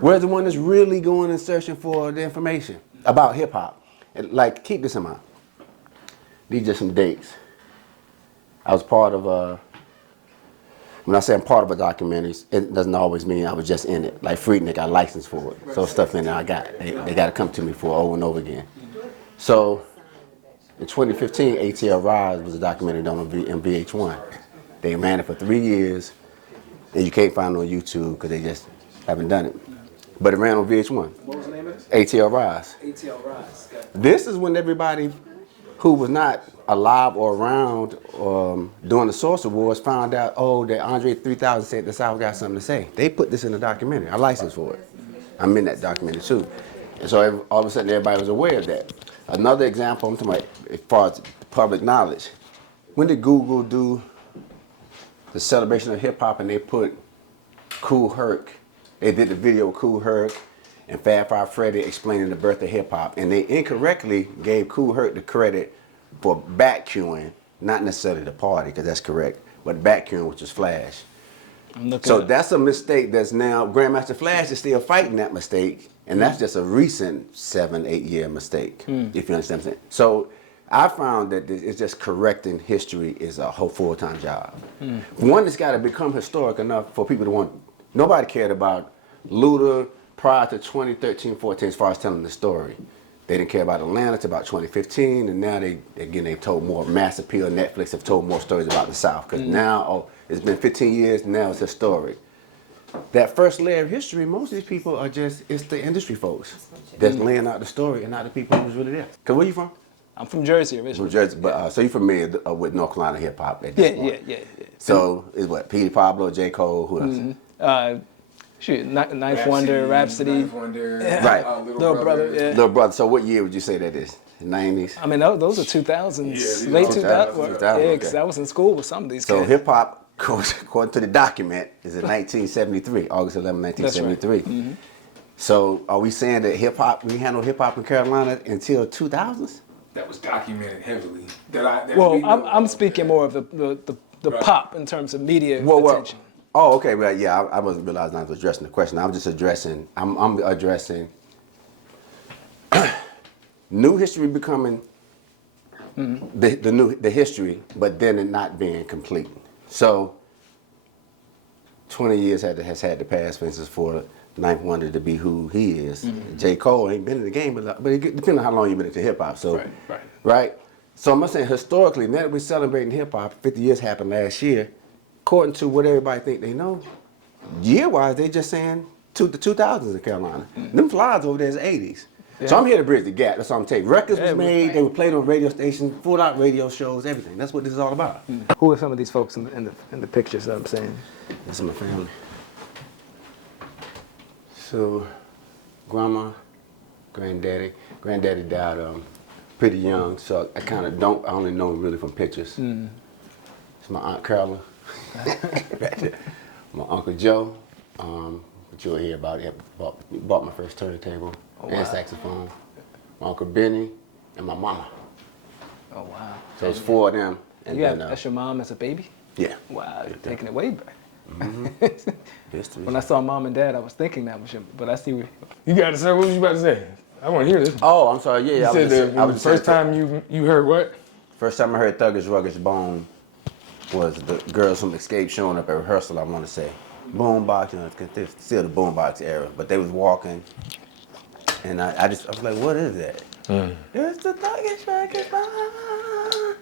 Where's the one that's really going and searching for the information about hip hop? Like, keep this in mind. These are just some dates. I was part of when I say I'm part of a documentary, it doesn't always mean I was just in it. Like Freaknik, I licensed for it. So stuff in there I got. They got to come to me for over and over again. So in 2015, ATL Rise was a documentary done on VH1. They ran it for 3 years, and you can't find it on YouTube because they just haven't done it. But it ran on VH1. What was the name of this? ATL Rise. ATL Rise. This is when everybody who was not alive or around during the Source Awards found out, oh, that Andre 3000 said the South got something to say. They put this in the documentary. I licensed for it. I'm in that documentary too. And so all of a sudden everybody was aware of that. Another example, I'm talking about as far as public knowledge. When did Google do the celebration of hip hop and they put Kool Herc? They did the video with Kool Herc and Fab Five Freddy explaining the birth of hip hop, and they incorrectly gave Kool Herc the credit for back queuing, not necessarily the party, because that's correct, but back queuing, which was Flash. So that's a mistake that's now, Grandmaster Flash is still fighting that mistake, and that's just a recent 7-8 year mistake, if you understand what I'm saying. So I found that it's just correcting history is a whole full-time job. One that's got to become historic enough for people to want, nobody cared about Luda prior to 2013-14 as far as telling the story. They didn't care about Atlanta until about 2015, and now they've told more. Mass Appeal, Netflix have told more stories about the South, because now, it's been 15 years, now it's historic. That first layer of history, most of these people are just, it's the industry folks that's laying out the story and not the people who's really there. Because where you from? I'm from Jersey originally. From Jersey, but so you're familiar with North Carolina hip hop at this point? Yeah. So it's what, Petey Pablo, J. Cole, who else? Knife Wonder, Rhapsody. Knife Wonder, right. Little Brother, yeah. Little Brother. So what year would you say that is? The 90s? I mean, those are 2000s, late 2000s. Yeah, because I was in school with some of these kids. So hip hop, according to the document, is in 1973, August 11, 1973. That's right. So are we saying that hip hop, we handled hip hop in Carolina until 2000s? That was documented heavily. I'm speaking more of the Right. pop in terms of media attention. Oh, okay, right, yeah, I wasn't realizing I was addressing the question. I'm just addressing, I'm addressing new history becoming the history, but then it not being complete. So 20 years has had to pass, for instance, for Knife Wonder to be who he is. J. Cole ain't been in the game, but it depends on how long you've been into hip hop. So, right. So I'm saying historically, now that we're celebrating hip hop, 50 years happened last year. According to what everybody think they know, year-wise, they just saying the 2000s in Carolina. Them flies over there is 80s. Yeah. So I'm here to bridge the gap. That's what I'm taking. Records was made, they were played on radio stations, full-out radio shows, everything. That's what this is all about. Who are some of these folks in the pictures that I'm saying? This is my family. So, grandma, granddaddy. Granddaddy died pretty young, so I only know him really from pictures. It's my Aunt Carla. My Uncle Joe, which you'll hear about, bought my first turntable and saxophone. My Uncle Benny and my mama. Oh wow! So it's 4 of them. And that's your mom as a baby? Yeah. Wow, you're taking it way back. History. When I saw Mom and Dad, I was thinking that was your, but I see. You got to say, what was you about to say? I want to hear this. Oh, I'm sorry. Yeah, you said the first time you heard what? First time I heard Thuggish Ruggish Bone was the girls from Escape showing up at rehearsal, I want to say. Boombox, it's still the boombox era, but they was walking, and I was like, what is that? It's the Thuggish Ruggish Bone.